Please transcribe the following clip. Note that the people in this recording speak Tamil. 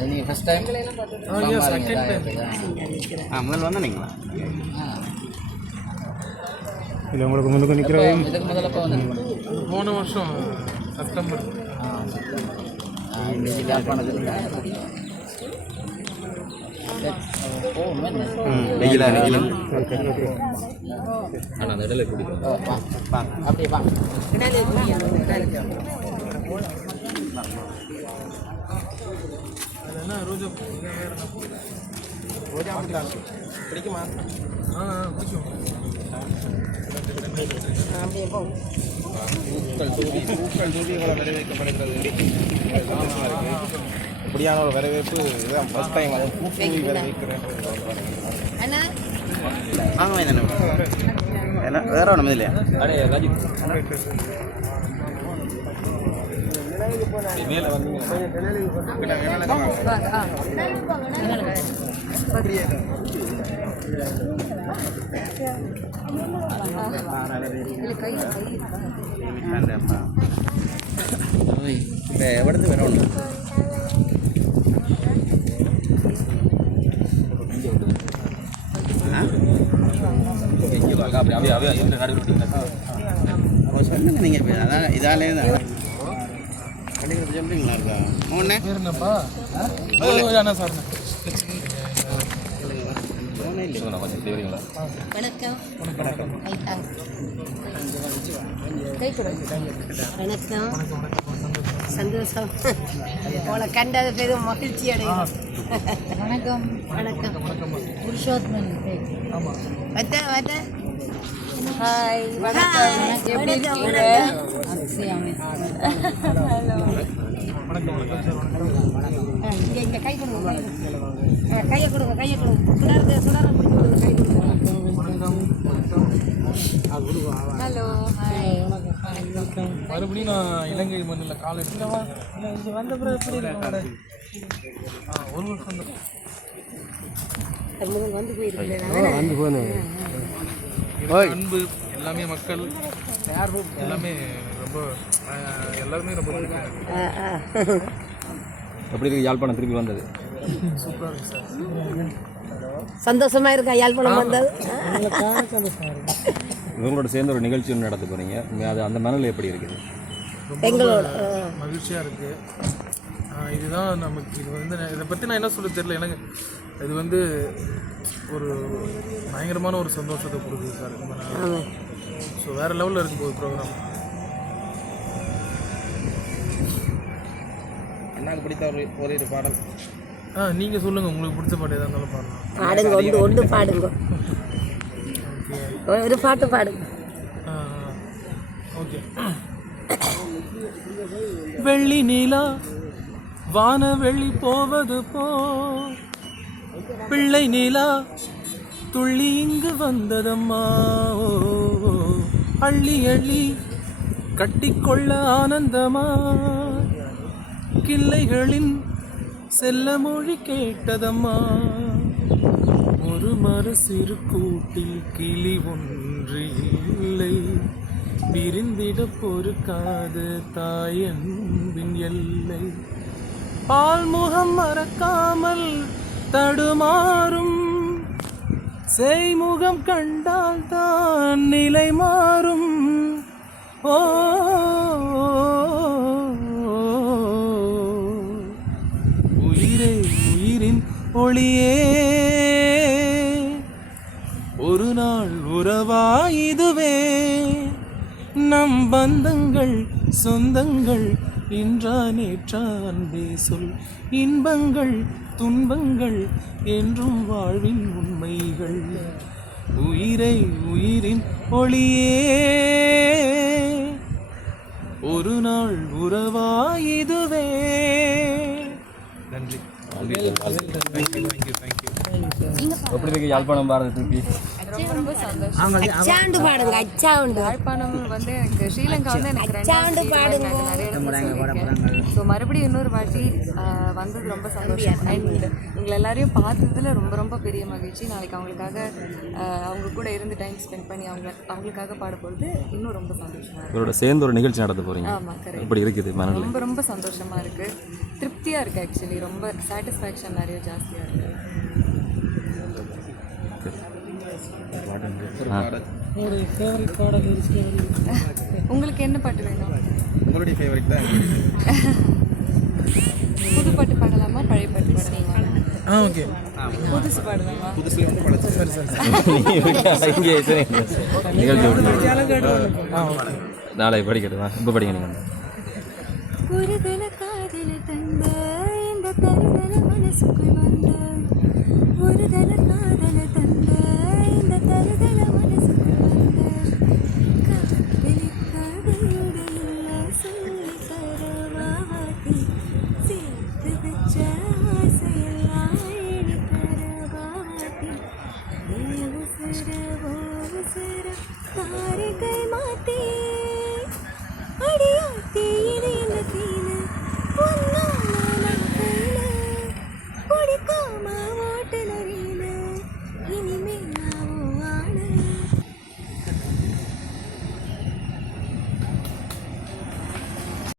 நீங்கள் ஃபஸ்ட் டைம் முதல்ல வந்தீங்களா? இல்லை உங்களுக்கு முன்னுக்கு நிற்கிறேன். இதுக்கு முதல்ல இப்போ வந்து போன வருஷம் செப்டம்பர். இன்னைக்கு யாழ்ப்பாணத்தில் வெயிலா வெயிலும் ஆனால் அந்த இடத்துல குடிக்கும். வாங்க அப்படியே வாங்க. என்ன ரோஜா பிடிக்குமா? பிடிக்கும். பூக்கள் தூவி உங்களை வரவேற்கப்படுகிறது. இப்படியான ஒரு வரவேற்பு இதுதான் ஃபர்ஸ்ட் டைம். அதை பூ தூவி வரவேற்கிறேன். வாங்க என்ன வேற ஒன்றும் இல்லையா? அடே ராஜி மேலே வந்து இப்போ எவ்வளவு வேணும் ஒன்று சொல்லுங்க நீங்கள் இப்போ அதான் இதாலே தான் பள்ளிக்கூடத்தை சொல்கிறீங்களா இருக்கா ஒன்று என்னப்பா அண்ணா சார் வணக்கம் வணக்கம் சந்தோஷம் உங்களை கண்டது பெரும் மகிழ்ச்சி அடையும். வணக்கம் வணக்கம் புருஷோத்மன் வந்த வந்த ஹாய் வணக்கம் எப்படி இருக்கீங்க? இங்கே கை கொடுங்க கையை கொடுங்க சுடர்ந்து சுடர பிடிச்சி கொடுங்க கை கொடுங்க. ஹலோ ஹாய் மறுபடியும் நான் இலங்கை மண்ணில் காலை இங்கே வந்த பிறகு எப்படி இருக்கும்? ஒரு வருஷம் வந்து போயிருக்கேன் வந்து போனேன். அன்பு எல்லாமே மக்கள் எல்லாமே ரொம்ப எல்லாருமே ரொம்ப எப்படி இருக்கு யாழ்ப்பாணம் திரும்பி வந்தது? சூப்பராக இருக்கு சார். சந்தோஷமா இருக்கா யாழ்ப்பாணம் வந்தது? இவங்களோட சேர்ந்து ஒரு நிகழ்ச்சி ஒன்று நடத்த போறீங்க. அது அந்த மனநிலை எப்படி இருக்குது? எங்களோட மகிழ்ச்சியாக இருக்குது. இதுதான் நமக்கு இது வந்து இதை பற்றி நான் என்ன சொல்ல தெரியல. எனக்கு இது வந்து ஒரு பயங்கரமான ஒரு சந்தோஷத்தை கொடுக்குது சார். ஸோ வேறு லெவலில் இருக்கும் போது ப்ரோக்ராம். அண்ணாக்கு பிடித்த ஒரு பாடல் நீங்கள் சொல்லுங்கள், உங்களுக்கு பிடிச்ச பாட்டு எதாக இருந்தாலும் பாடலாம். பாடுங்க ஒன்று பாடுங்க. ஒரு பாட்டு பாடுங்க. ஓகே. வெள்ளி நீலா வான வெள்ளி போவது போ பிள்ளை நீலா துள்ளி இங்கு வந்ததம்மா. அள்ளி அள்ளி கட்டிக்கொள்ள ஆனந்தமா கிள்ளைகளின் செல்ல மொழி கேட்டதம்மா. ஒரு மறு சிறு கூட்டில் கிளி ஒன்று இல்லை பிரிந்திட பொறுக்காது தாயன்பின் எல்லை. பால்முகம் மறக்காமல் தடுமாறும் செய்முகம் கண்டால் தான் நிலை மாறும். ஓ உயிரே உயிரின் ஒளியே ஒரு நாள் உறவாயிதுவே நம் பந்தங்கள் சொந்தங்கள் இன்றா நேற்றான் சொல் இன்பங்கள் துன்பங்கள் என்றும் வாழ்வின் உண்மைகள். உயிரை உயிரின் ஒளியே ஒரு நாள் உறவாயிதுவே. நன்றி. எப்படி இருக்கு யாழ்ப்பாணம் பாரத திருப்பி? ரொம்ப சந்தோஷம். அச்சாண்டு பாடுங்க, அச்சாண்டு. யாழ்ப்பாணம் வந்து எனக்கு ஸ்ரீலங்கா வந்து எனக்கு அச்சாண்டு பாடுங்க. நிறைய ஸோ மறுபடியும் இன்னொரு வாட்டி வந்தது ரொம்ப சந்தோஷம். அண்ட் உங்களை எல்லாரையும் பார்த்ததுல ரொம்ப ரொம்ப பெரிய மகிழ்ச்சி. நாளைக்கு அவங்களுக்காக அவங்க கூட இருந்து டைம் ஸ்பெண்ட் பண்ணி அவங்களுக்காக பாடும்பொழுது இன்னும் ரொம்ப சந்தோஷமாக இருக்குது. இவரோட சேர்ந்து ஒரு நிகழ்ச்சி நடத்த போகிறீங்க. ஆமாம், கரெக்ட். இப்படி இருக்குது மனநிலை? ரொம்ப ரொம்ப சந்தோஷமாக இருக்குது, திருப்தியாக இருக்குது. ஆக்சுவலி ரொம்ப சாட்டிஸ்ஃபேக்ஷன் நிறைய ஜாஸ்தியாக இருக்குது. உங்களுக்கு என்ன பாட்டு வேணும்? உங்களுடைய ஃபேவரட் தான். புது பாட்டு பாடலாமா, பழைய பாட்டு பாடலாமா? ஓகே. புதுசு பாடலாமா? புதுசுல வந்து படத்தை நிகழ்ச்சி நாளை படிக்கட்டுமா? இப்போ படிக்க நீங்கள் ஒருதல காதல தந்த இந்த தருதல மனசுக்குள் வந்த ஒருதல காதல தந்த இந்த தருதல மனசுக்குள் வந்த காதலி காதலுடைய சொல்லி தரவாதி